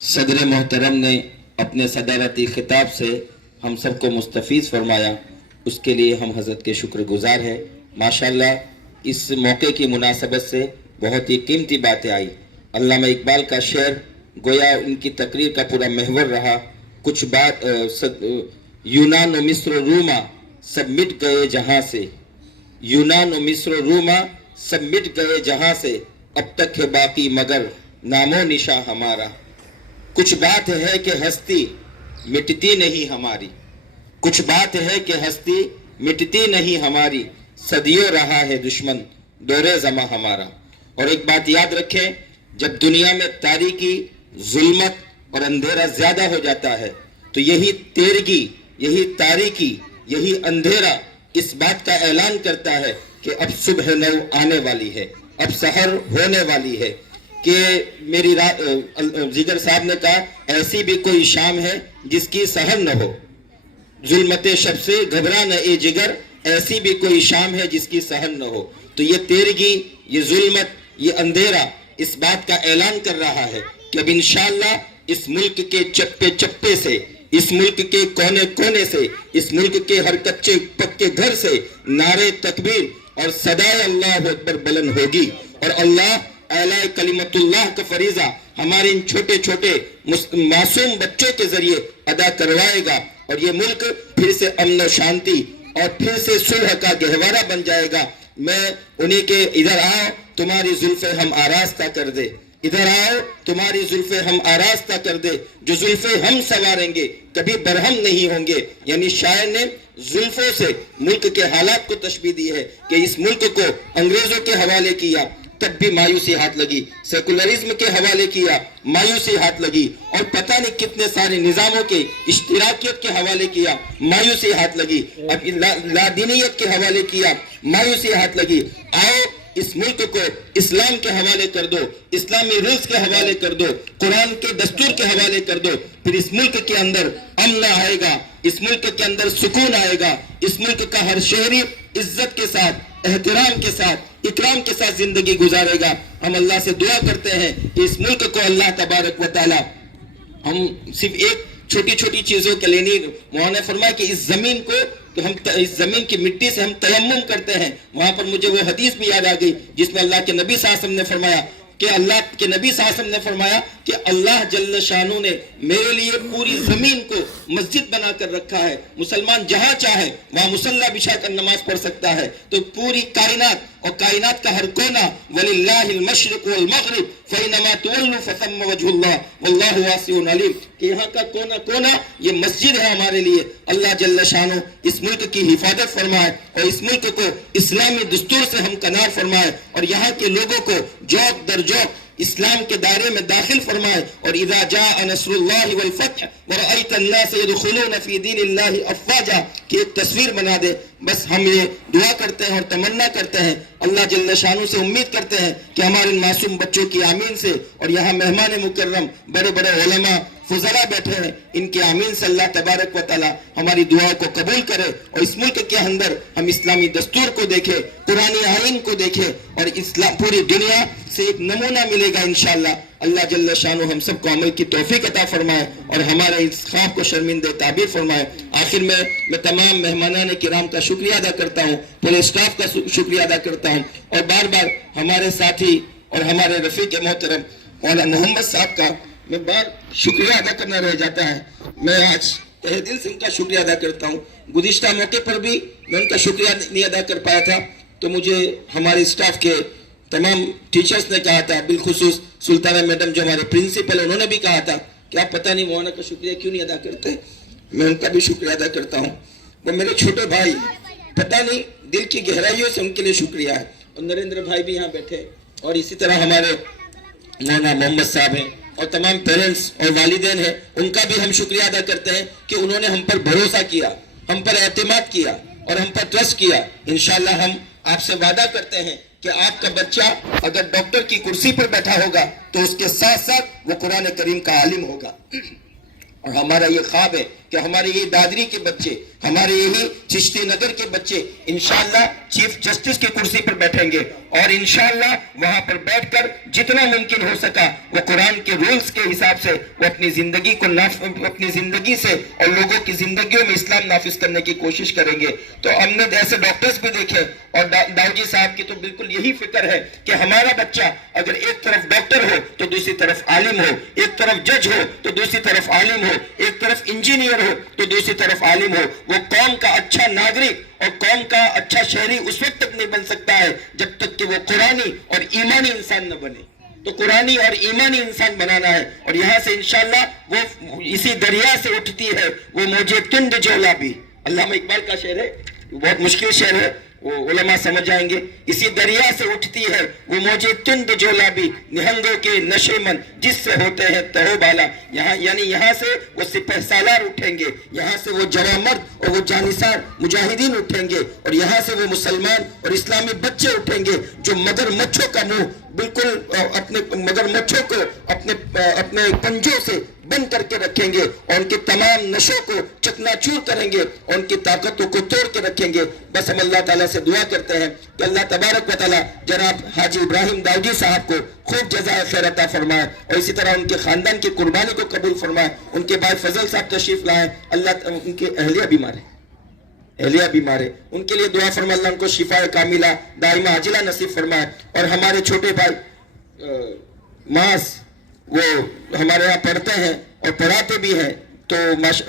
صدر محترم نے اپنے صدارتی خطاب سے ہم سب کو مستفیض فرمایا، اس کے لیے ہم حضرت کے شکر گزار ہیں۔ ماشاءاللہ اس موقع کی مناسبت سے بہت ہی قیمتی باتیں آئی۔ علامہ اقبال کا شعر گویا ان کی تقریر کا پورا محور رہا۔ کچھ بات یونان و مصر و روما سب مٹ گئے جہاں سے، یونان و مصر و روما سب مٹ گئے جہاں سے، اب تک ہے باقی مگر نام و نشاں ہمارا۔ کچھ بات ہے کہ ہستی مٹتی نہیں ہماری، کچھ بات ہے کہ ہستی مٹتی نہیں ہماری، صدیوں رہا ہے دشمن دور زماں ہمارا۔ اور ایک بات یاد رکھیں، جب دنیا میں تاریکی، ظلمت اور اندھیرا زیادہ ہو جاتا ہے تو یہی تیرگی، یہی تاریکی، یہی اندھیرا اس بات کا اعلان کرتا ہے کہ اب صبح نو آنے والی ہے، اب سحر ہونے والی ہے۔ کہ میری جگر صاحب نے کہا ایسی بھی کوئی شام ہے جس کی سحر نہ ہو، ظلمت شب سے گھبرا نہ اے جگر، ایسی بھی کوئی شام ہے جس کی سحر نہ ہو۔ تو یہ تیرگی، یہ ظلمت، یہ اندھیرا اس بات کا اعلان کر رہا ہے کہ اب انشاءاللہ اس ملک کے چپے چپے سے، اس ملک کے کونے کونے سے، اس ملک کے ہر کچے پکے گھر سے نعرے تکبیر اور صدائے اللہ اکبر بلند ہوگی، اور اللہ اعلیٰ کلمت اللہ کا فریضہ ہمارے ان چھوٹے چھوٹے معصوم بچوں کے ذریعے ادا کروائے گا، اور یہ ملک پھر سے امن و شانتی اور پھر سے صلح کا گہوارہ بن جائے گا۔ میں انہی کے ادھر آؤ تمہاری زلفیں ہم آراستہ کر دے، ادھر آؤ تمہاری زلفیں ہم آراستہ کر دے، جو زلفیں ہم سنواریں گے کبھی برہم نہیں ہوں گے۔ یعنی شاعر نے زلفوں سے ملک کے حالات کو تشبیہ دی ہے کہ اس ملک کو انگریزوں کے حوالے کیا تب بھی مایوسی ہاتھ لگی، سیکولرزم کے حوالے کیا مایوسی ہاتھ لگی، اور پتہ نہیں کتنے سارے نظاموں کے اشتراکیت کے حوالے کیا مایوسی ہاتھ لگی، اب لادینیت کے حوالے کیا مایوسی ہاتھ لگی۔ آؤ اس ملک کو اسلام کے حوالے کر دو، اسلامی رولز کے حوالے کر دو، قرآن کے دستور کے حوالے کر دو، پھر اس ملک کے اندر امن آئے گا، اس ملک کے اندر سکون آئے گا، اس ملک کا ہر شہری عزت کے ساتھ، احترام کے ساتھ، اکرام کے ساتھ زندگی گزارے گا۔ ہم اللہ سے دعا کرتے ہیں کہ اس ملک کو اللہ تبارک و تعالی، ہم صرف ایک چھوٹی چھوٹی چیزوں کے لیے نہیں، مولانا نے فرمایا کہ اس زمین کو، ہم اس زمین کی مٹی سے ہم تیمم کرتے ہیں۔ وہاں پر مجھے وہ حدیث بھی یاد آ گئی جس میں اللہ کے نبی صلی اللہ علیہ وسلم نے فرمایا کہ اللہ کے نبی صلی اللہ علیہ وسلم نے فرمایا کہ اللہ جل شانہ نے میرے لیے پوری زمین کو مسجد بنا کر رکھا ہے، مسلمان جہاں چاہے وہاں مصلی بچھا کر نماز پڑھ سکتا ہے۔ تو پوری کائنات اور کائنات کا ہر کونا، وَلِلَّهِ الْمَشْرِقُ وَالْمَغْرِبُ فَإِنَّمَا تُوَلُّوا فَثَمَّ وَجْهُ اللَّهِ وَاللَّهُ وَاسِعٌ عَلِيمٌ، کہ یہاں کا کونا کونا یہ مسجد ہے ہمارے لیے۔ اللہ جل شانہ اس ملک کی حفاظت فرمائے اور اس ملک کو اسلامی دستور سے ہم کنار فرمائے، اور یہاں کے لوگوں کو جوق در جوق اسلام کے دائرے میں داخل فرمائے۔ اور اذا جاء نصر اللہ والفتح ورأیت الناس يدخلون فی دین اللہ افواجا کی ایک تصویر بنا دے۔ بس ہم یہ دعا کرتے ہیں اور تمنا کرتے ہیں، اللہ جل شانہ سے امید کرتے ہیں کہ ہمارے معصوم بچوں کی آمین سے، اور یہاں مہمان مکرم بڑے بڑے علماء فضلاء بیٹھے ہیں، ان کے آمین سے اللہ تبارک و تعالی ہماری دعا کو قبول کرے، اور اس ملک کے اندر ہم اسلامی دستور کو دیکھیں، قرآن آئین کو دیکھیں، اور اسلام پوری دنیا سے ایک نمونہ ملے گا انشاءاللہ۔ اللہ جل شانہ ہم سب کو عمل کی توفیق عطا فرمائے اور ہمارے اس خواب کو شرمندہ تعبیر فرمائے۔ آخر میں تمام مہمانان کرام کا شکریہ ادا کرتا ہوں، پورے اسٹاف کا شکریہ ادا کرتا ہوں، اور بار بار ہمارے ساتھی اور ہمارے رفیق محترم مولانا محمد صاحب کا میں بار شکریہ ادا کرنا رہ جاتا ہے۔ میں آج تہہ دل سے ان کا شکریہ ادا کرتا ہوں۔ گزشتہ موقع پر بھی میں ان کا شکریہ نہیں ادا کر پایا تھا، تو مجھے ہمارے اسٹاف کے تمام ٹیچرز نے کہا تھا، بالخصوص سلطانہ میڈم جو ہمارے پرنسپل، انہوں نے بھی کہا تھا کہ آپ پتہ نہیں مولانا کا شکریہ کیوں نہیں ادا کرتے۔ میں ان کا بھی شکریہ ادا کرتا ہوں۔ وہ میرے چھوٹے بھائی، پتہ نہیں دل کی گہرائیوں سے ان کے لیے شکریہ ہے۔ اور نریندر بھائی بھی یہاں بیٹھے، اور اسی طرح ہمارے مولانا محمد صاحب ہیں، اور تمام پیرنٹس اور والدین ہیں، ان کا بھی ہم شکریہ ادا کرتے ہیں کہ انہوں نے ہم پر بھروسہ کیا، ہم پر اعتماد کیا اور ہم پر ٹرسٹ کیا۔ انشاءاللہ ہم آپ سے وعدہ کرتے ہیں کہ آپ کا بچہ اگر ڈاکٹر کی کرسی پر بیٹھا ہوگا تو اس کے ساتھ ساتھ وہ قرآن کریم کا عالم ہوگا، اور ہمارا یہ خواب ہے کہ ہمارے یہ دادری کے بچے, ہمارے یہی چشتی نگر کے بچے انشاءاللہ چیف جسٹس کی کرسی پر بیٹھیں گے, اور انشاءاللہ وہاں پر بیٹھ کر جتنا ممکن ہو سکا وہ قرآن کے رولز کے حساب سے وہ اپنی زندگی کو اپنی زندگی سے اور لوگوں کی زندگیوں میں اسلام نافذ کرنے کی کوشش کریں گے. تو ہم نے ایسے ڈاکٹرز بھی دیکھے, اور داؤجی صاحب کی تو بالکل یہی فکر ہے کہ ہمارا بچہ اگر ایک طرف ڈاکٹر ہو تو دوسری طرف عالم ہو, ایک طرف جج ہو تو دوسری طرف عالم ہو, ایک طرف انجینئر ہو تو دوسری طرف عالم ہو. وہ قوم کا اچھا ناگرک اور قوم کا اچھا شہری اس وقت تک نہیں بن سکتا ہے جب تک کہ وہ قرآنی اور ایمانی انسان نہ بنے. تو قرآنی اور ایمانی انسان بنانا ہے, اور یہاں سے انشاءاللہ وہ اسی دریا سے اٹھتی ہے وہ موجے تند جولا بھی. علامہ اقبال کا شعر ہے, بہت مشکل شعر ہے, وہ علماء سمجھ جائیں گے. اسی دریا سے اٹھتی ہے وہ موجے تند جولا بھی, نہنگوں کے نشے من جس سے ہوتے ہیں تہو بالا. یہاں یعنی یہاں سے وہ سپہ سالار اٹھیں گے, یہاں سے وہ جواں مرد اور وہ جانثار مجاہدین اٹھیں گے, اور یہاں سے وہ مسلمان اور اسلامی بچے اٹھیں گے جو مگر مچھوں کا منہ بالکل اپنے مگر مچھوں کو اپنے پنجوں سے بند کر کے رکھیں گے, اور ان کے تمام نشوں کو چکنا چور کریں گے, اور ان کی طاقتوں کو توڑ کے رکھیں گے. بس ہم اللہ تعالیٰ سے دعا کرتے ہیں کہ اللہ تبارک و تعالیٰ جناب حاجی ابراہیم داؤجی صاحب کو خوب جزائے خیر عطا فرمائے, اور اسی طرح ان کے خاندان کی قربانی کو قبول فرمائے. ان کے بھائی فضل صاحب تشریف لائیں, اللہ ان کے اہلیہ بیمار ہے, ان کے لیے دعا فرمائے, اللہ ان کو شفا کاملہ دائمہ عاجلہ نصیب فرمائے. اور ہمارے چھوٹے بھائی ماس وہ ہمارے یہاں پڑھتے ہیں اور پڑھاتے بھی ہیں, تو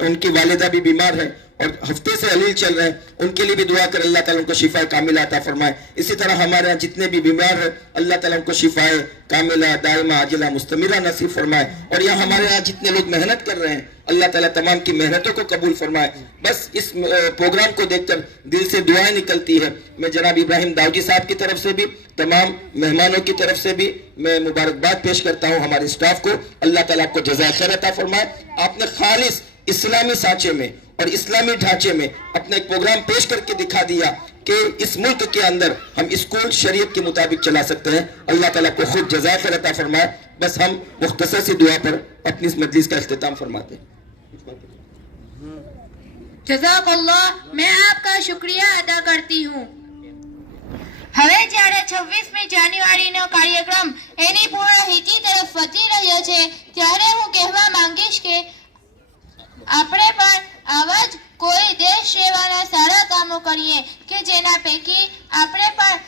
ان کی والدہ بھی بیمار ہے اور ہفتے سے علیل چل رہے ہیں, ان کے لیے بھی دعا کر اللہ تعالیٰ ان کو شفا کاملہ عطا فرمائے. اسی طرح ہمارے یہاں جتنے بھی بیمار ہیں اللہ تعالیٰ ان کو شفا کاملہ دائمہ عاجلہ مستمرہ نصیب فرمائے. اور یہاں ہمارے یہاں جتنے لوگ محنت کر رہے ہیں اللہ تعالیٰ تمام کی محنتوں کو قبول فرمائے. بس اس پروگرام کو دیکھ کر دل سے دعائیں نکلتی ہے. میں جناب ابراہیم داؤجی صاحب کی طرف سے بھی تمام مہمانوں کی طرف سے بھی میں مبارکباد پیش کرتا ہوں ہمارے اسٹاف کو. اللہ تعالیٰ آپ کو جزائے خیر عطا فرمائے. آپ نے خالص اسلامی سانچے میں اور اسلامی ڈھانچے میں اپنا ایک پروگرام پیش کر کے دکھا دیا کہ اس ملک کے اندر ہم اسکول شریعت کے مطابق چلا سکتے ہیں. اللہ تعالیٰ کو خود جزائے خیر عطا فرمائے. بس ہم مختصر سی دعا پر اپنی اس مجلس کا اختتام فرماتے ہیں. جزاک اللہ. میں آپ کا شکریہ ادا کرتی ہوں. હવે જ્યારે 26મી જાન્યુઆરીનો કાર્યક્રમ એની પૂર્ણાહુતિ તરફ વધી રહ્યો છે ત્યારે હું કહેવા માંગીશ કે આપણે પણ આવા જ કોઈ દેશ સેવાના સારા કામો કરીએ કે જેના પૈકી આપણે પણ